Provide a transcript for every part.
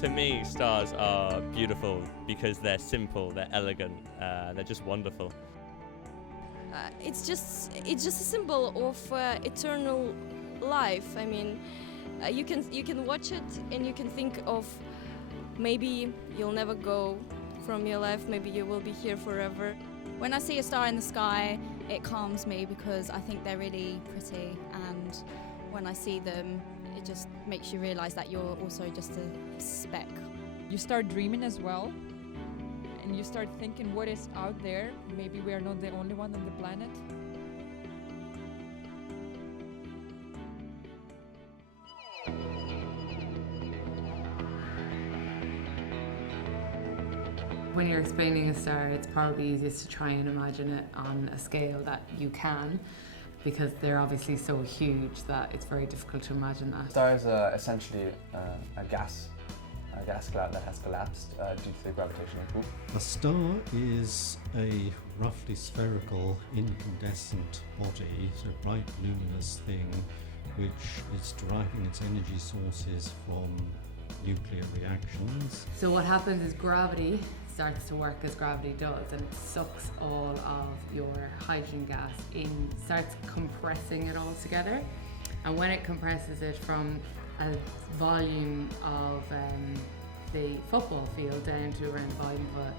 To me, stars are beautiful because they're simple, they're elegant, they're just wonderful. It's just a symbol of eternal life. I mean, you can watch it and you can think of maybe you'll never go from your life, maybe you will be here forever. When I see a star in the sky, it calms me because I think they're really pretty, and when I see them, it just makes you realise that you're also just a speck. You start dreaming as well, and you start thinking what is out there. Maybe we are not the only one on the planet. When you're explaining a star, it's probably easiest to try and imagine it on a scale that you can, because they're obviously so huge that it's very difficult to imagine that. Stars are essentially a gas cloud that has collapsed due to the gravitational pull. A star is a roughly spherical incandescent body, so a bright luminous thing, which is deriving its energy sources from nuclear reactions. So what happens is gravity starts to work as gravity does, and it sucks all of your hydrogen gas in, starts compressing it all together. And when it compresses it from a volume of the football field down to around the volume of a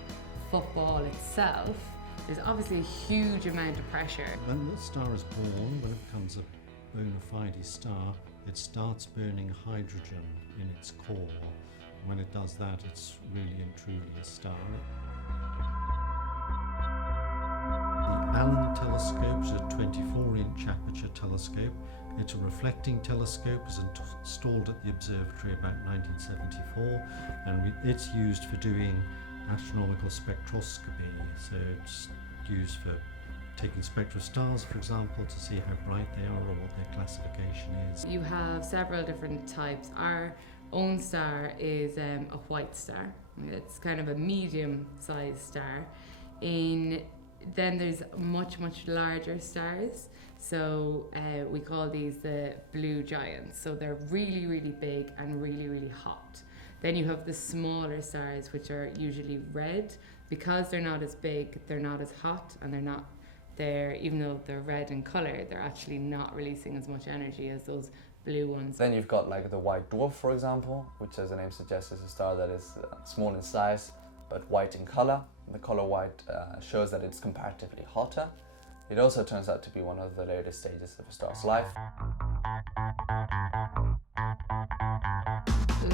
football itself, there's obviously a huge amount of pressure. When the star is born, when it becomes a bona fide star, it starts burning hydrogen in its core. When it does that, it's really and truly a star. The Allen telescope is a 24-inch aperture telescope. It's a reflecting telescope. It was installed at the observatory about 1974, and it's used for doing astronomical spectroscopy. So it's used for taking spectra of stars, for example, to see how bright they are or what their classification is. You have several different types. Our own star is a white star. It's kind of a medium-sized star. Then there's much larger stars. So we call these the blue giants. So they're really big and really hot. Then you have the smaller stars, which are usually red. Because they're not as big, they're not as hot, and even though they're red in colour, they're actually not releasing as much energy as those blue ones. Then you've got like the white dwarf, for example, which, as the name suggests, is a star that is small in size but white in colour. The colour white shows that it's comparatively hotter. It also turns out to be one of the latest stages of a star's life.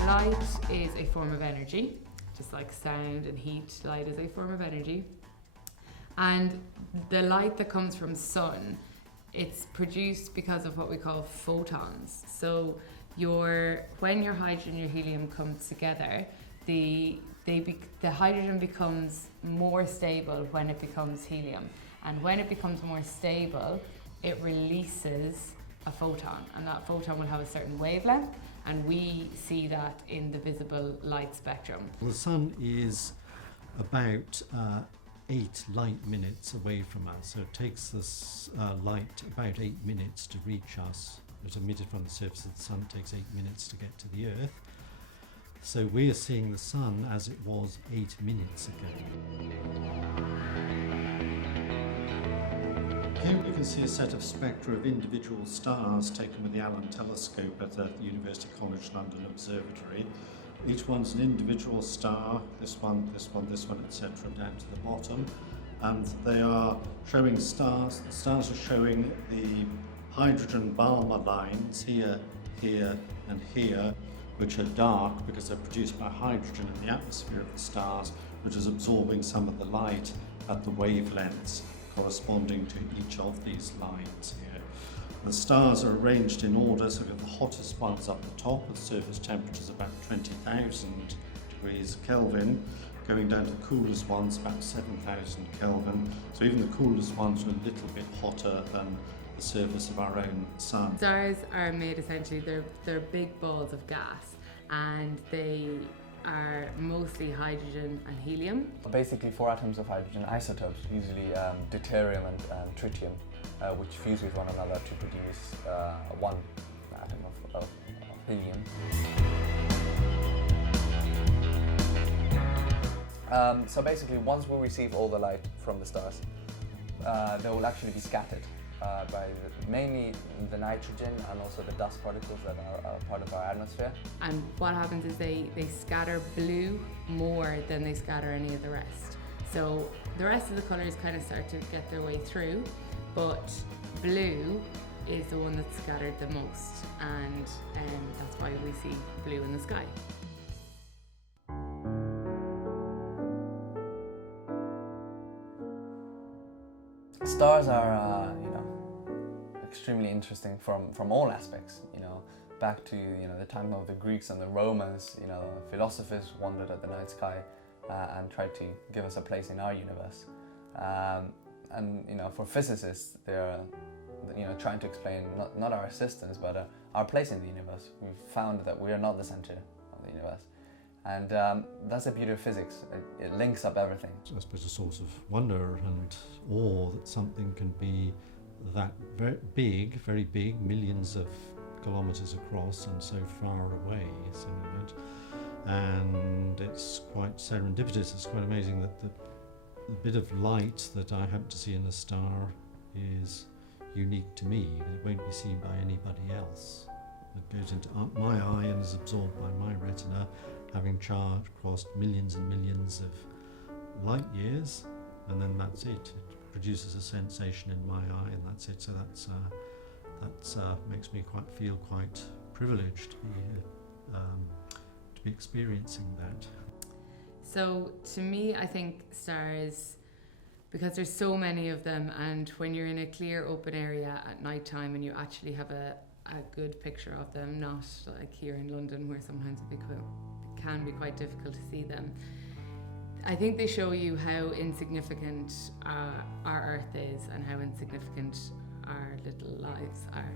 Light is a form of energy, just like sound and heat. Light is a form of energy. And the light that comes from sun, it's produced because of what we call photons. So when your hydrogen and your helium come together, the hydrogen becomes more stable when it becomes helium. And when it becomes more stable, it releases a photon, and that photon will have a certain wavelength, and we see that in the visible light spectrum. The sun is about 8 light minutes away from us, so it takes this light about 8 minutes to reach us. It's emitted from the surface of the sun. It takes 8 minutes to get to the Earth. So we're seeing the sun as it was 8 minutes ago. Here we can see a set of spectra of individual stars taken with the Allen telescope at the University College London Observatory. Each one's an individual star, this one, etc., down to the bottom. And they are showing stars. The stars are showing the hydrogen Balmer lines here, here, and here, which are dark because they're produced by hydrogen in the atmosphere of the stars, which is absorbing some of the light at the wavelengths corresponding to each of these lines here. The stars are arranged in order, so we have the hottest ones up the top with surface temperatures about 20,000 degrees Kelvin, going down to the coolest ones about 7,000 Kelvin. So even the coolest ones are a little bit hotter than the surface of our own sun. Stars are made essentially, they're big balls of gas, and they are mostly hydrogen and helium. Basically 4 atoms of hydrogen isotopes, usually deuterium and tritium, which fuse with one another to produce one atom of helium. So basically, once we receive all the light from the stars, they will actually be scattered by mainly the nitrogen and also the dust particles that are part of our atmosphere. And what happens is they scatter blue more than they scatter any of the rest. So the rest of the colours kind of start to get their way through, but blue is the one that's scattered the most, and that's why we see blue in the sky. Stars are, extremely interesting from all aspects. Back to the time of the Greeks and the Romans. Philosophers wondered at the night sky and tried to give us a place in our universe. And for physicists, they're trying to explain not our existence, but our place in the universe. We've found that we are not the center of the universe. And that's the beauty of physics. It links up everything. I suppose a source of wonder and awe that something can be that very big, millions of kilometres across and so far away. And it's quite serendipitous. It's quite amazing that the bit of light that I happen to see in a star is unique to me. It won't be seen by anybody else. It goes into my eye and is absorbed by my retina, having crossed millions and millions of light years, and then that's it. It produces a sensation in my eye, and that's it. So that makes me feel quite privileged to be experiencing that. So to me, I think stars, because there's so many of them, and when you're in a clear open area at night time and you actually have a good picture of them, not like here in London where sometimes it can be quite difficult to see them. I think they show you how insignificant our Earth is and how insignificant our little lives are.